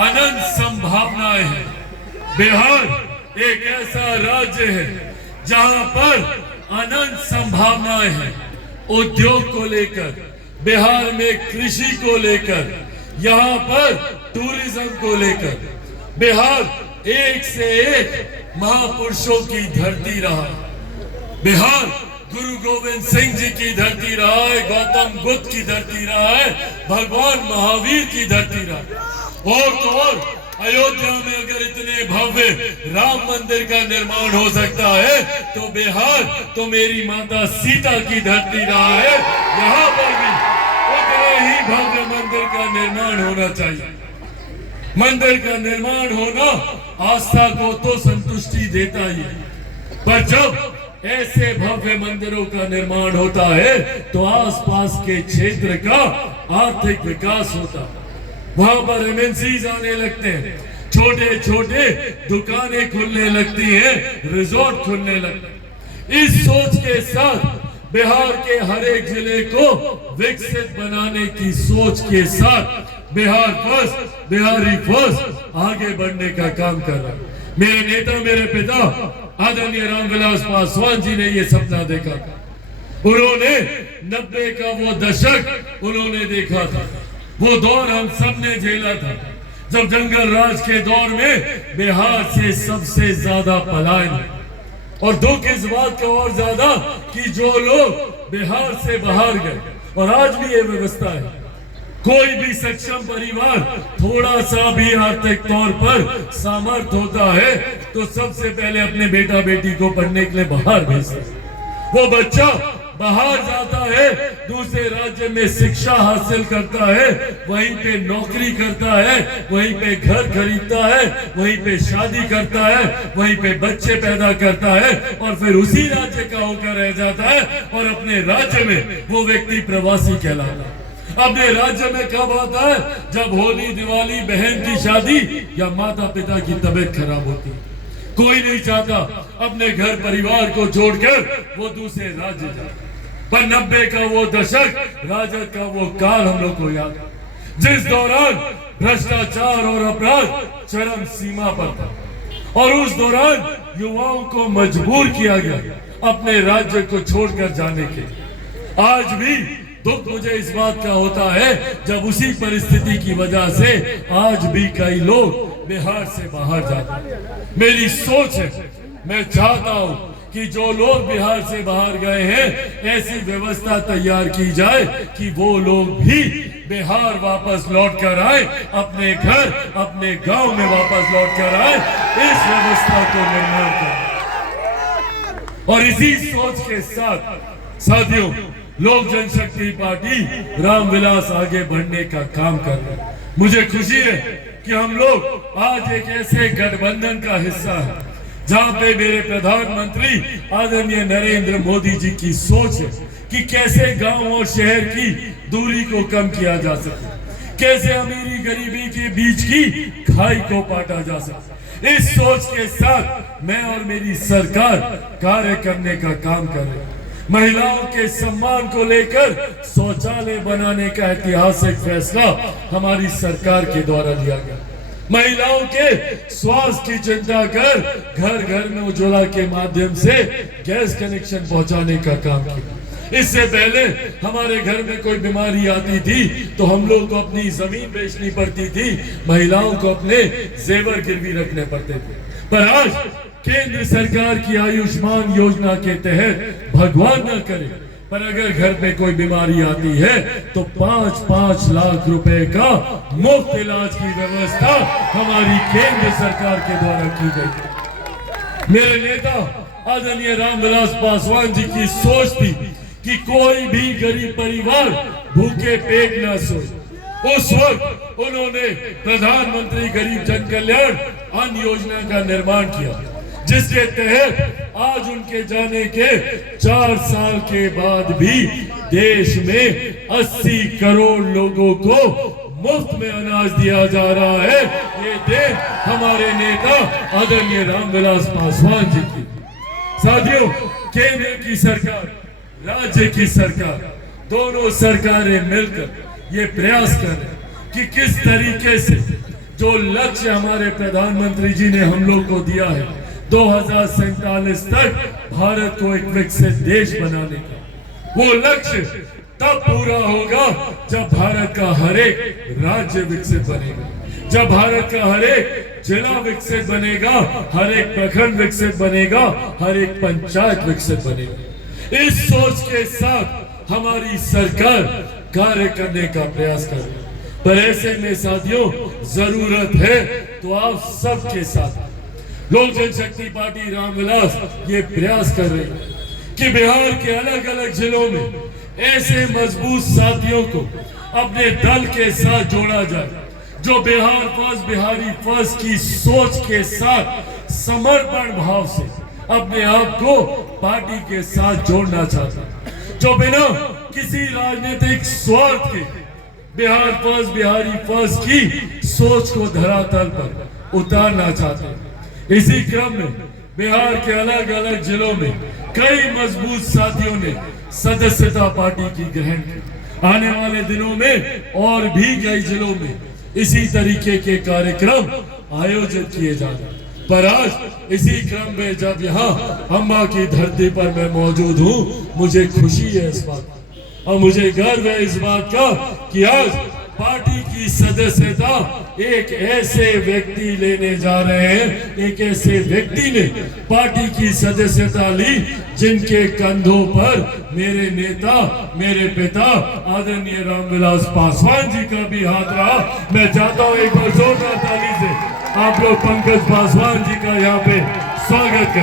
अनंत संभावनाएं हैं। बिहार एक ऐसा राज्य है जहां पर अनंत संभावनाएं हैं। उद्योग को लेकर, बिहार में कृषि को लेकर, यहाँ पर टूरिज्म को लेकर बिहार एक से एक महापुरुषों की धरती रहा। बिहार गुरु गोविंद सिंह जी की धरती रहा है, गौतम बुद्ध की धरती रहा है, भगवान महावीर की धरती रहा है। और तो और अयोध्या में अगर इतने भव्य राम मंदिर का निर्माण हो सकता है तो बिहार तो मेरी माता सीता की धरती रहा है। यहाँ पर भी उतने ही भव्य मंदिर का निर्माण होना चाहिए। मंदिर का निर्माण होना आस्था को तो संतुष्टि देता ही है, पर जब ऐसे भव्य मंदिरों का निर्माण होता है तो आसपास के क्षेत्र का आर्थिक विकास होता है। वहां पर एमएनसीज आने लगते हैं, छोटे छोटे दुकानें खुलने लगती हैं, रिजॉर्ट खुलने लगते हैं। इस सोच के साथ बिहार के हर एक जिले को विकसित बनाने की सोच के साथ बिहार फर्स्ट, बिहारी फर्स्ट आगे बढ़ने का काम कर रहा है। मेरे नेता, मेरे पिता आदरणीय रामविलास पासवान जी ने ये सपना देखा था। उन्होंने 90 का वो दशक उन्होंने देखा था। वो दौर हम सब ने झेला था जब जंगल राज के दौर में बिहार से सबसे ज्यादा पलायन, और दुख इस बात का और ज्यादा कि जो लोग बिहार से बाहर गए, और आज भी ये व्यवस्था है, कोई भी सक्षम परिवार थोड़ा सा भी आर्थिक तौर पर सामर्थ होता है तो सबसे पहले अपने बेटा बेटी को पढ़ने के लिए बाहर भेजता है। वो बच्चा बाहर जाता है, दूसरे राज्य में शिक्षा हासिल करता है, वहीं पे नौकरी करता है, वहीं पे घर खरीदता है, वहीं पे शादी करता है, वहीं पे बच्चे पैदा करता है और फिर उसी राज्य का होकर रह जाता है। और अपने राज्य में वो व्यक्ति प्रवासी कहलाता है। अपने राज्य में कब आता है? जब होली, दिवाली, बहन की शादी या माता पिता की तबीयत खराब होती है। कोई नहीं चाहता अपने घर परिवार को छोड़कर वो दूसरे राज्य जाए। पर 90 का वो दशक, राजद का वो काल हम लोग को याद, जिस दौरान भ्रष्टाचार और अपराध चरम सीमा पर था, और उस दौरान युवाओं को मजबूर किया गया अपने राज्य को छोड़कर जाने के। आज भी दुख मुझे इस बात का होता है जब उसी परिस्थिति की वजह से आज भी कई लोग बिहार से बाहर जाते हैं। मेरी सोच है, मैं चाहता हूं कि जो लोग बिहार से बाहर गए हैं ऐसी व्यवस्था तैयार की जाए कि वो लोग भी बिहार वापस लौट कर आए, अपने घर, अपने गांव में वापस लौट कर आए। इस व्यवस्था को निर्माण करें और इसी सोच के साथ साथियों, लोक जनशक्ति पार्टी रामविलास आगे बढ़ने का काम कर रहे हैं। मुझे खुशी है कि हम लोग आज एक ऐसे गठबंधन का हिस्सा है जहां पे मेरे प्रधानमंत्री आदरणीय नरेंद्र मोदी जी की सोच है कि कैसे गांव और शहर की दूरी को कम किया जा सके, कैसे अमीरी गरीबी के बीच की खाई को पाटा जा सके। इस सोच के साथ मैं और मेरी सरकार कार्य करने का काम कर रहे हैं। महिलाओं के सम्मान को लेकर शौचालय बनाने का ऐतिहासिक फैसला हमारी सरकार के द्वारा लिया गया। महिलाओं के स्वास्थ्य की चिंता कर घर घर में उज्ज्वला के माध्यम से गैस कनेक्शन पहुंचाने का काम किया। इससे पहले हमारे घर में कोई बीमारी आती थी तो हम लोग को अपनी जमीन बेचनी पड़ती थी, महिलाओं को अपने जेवर गिरवी रखने पड़ते थे। पर आज केंद्र सरकार की आयुष्मान योजना के तहत भगवान न करे पर अगर घर में कोई बीमारी आती है तो 5-5 लाख रुपए का मुफ्त इलाज की व्यवस्था हमारी केंद्र सरकार के द्वारा की गई। मेरे नेता आदरणीय रामविलास पासवान जी की सोच थी कि कोई भी गरीब परिवार भूखे पेट न सोए। उस वक्त उन्होंने प्रधानमंत्री गरीब जन कल्याण अन्न योजना का निर्माण किया, जिसके तहत आज उनके जाने के 4 साल के बाद भी देश में 80 करोड़ लोगों को मुफ्त में अनाज दिया जा रहा है। ये देन हमारे नेता आदरणीय रामविलास पासवान जी की। साथियों, केंद्र की सरकार, राज्य की सरकार, दोनों सरकारें मिलकर ये प्रयास कर रहे हैं कि किस तरीके से जो लक्ष्य हमारे प्रधानमंत्री जी ने हम लोग को दिया है 2047 तक भारत को एक विकसित देश बनाने का, वो लक्ष्य तब पूरा होगा जब भारत का हर एक राज्य विकसित बनेगा, जब भारत का हर एक जिला विकसित बनेगा, हर एक प्रखंड विकसित बनेगा, हर एक पंचायत विकसित बनेगा। इस सोच के साथ हमारी सरकार कार्य करने का प्रयास कर रही है। पर ऐसे में साथियों जरूरत है तो आप सबके साथ लोक जनशक्ति पार्टी रामविलास ये प्रयास कर रही है कि बिहार के अलग अलग जिलों में ऐसे मजबूत साथियों को अपने दल के साथ जोड़ा जाए, जो बिहार फर्स्ट बिहारी फर्स्ट की सोच के साथ समर्पण भाव से अपने आप को पार्टी के साथ जोड़ना चाहते हैं, जो बिना किसी राजनीतिक स्वार्थ के बिहार फर्स्ट बिहारी फर्स्ट की सोच को धरातल पर उतारना चाहते हैं। इसी क्रम में बिहार के अलग अलग जिलों में कई मजबूत साथियों ने सदस्यता पार्टी की ग्रहण की। आने वाले दिनों में और भी कई जिलों में इसी तरीके के कार्यक्रम आयोजित किए जा रहे हैं। पर आज इसी क्रम में जब यहाँ अम्बा की धरती पर मैं मौजूद हूँ, मुझे खुशी है इस बात और मुझे गर्व है इस बात का कि आज पार्टी की सदस्यता एक ऐसे व्यक्ति लेने जा रहे हैं, एक ऐसे व्यक्ति ने पार्टी की सदस्यता ली जिनके कंधों पर मेरे नेता, मेरे पिता आदरणीय रामविलास पासवान जी का भी हाथ रहा। मैं चाहता हूं एक बार जोरदार ताली से आप लोग पंकज पासवान जी का यहाँ पे स्वागत करें।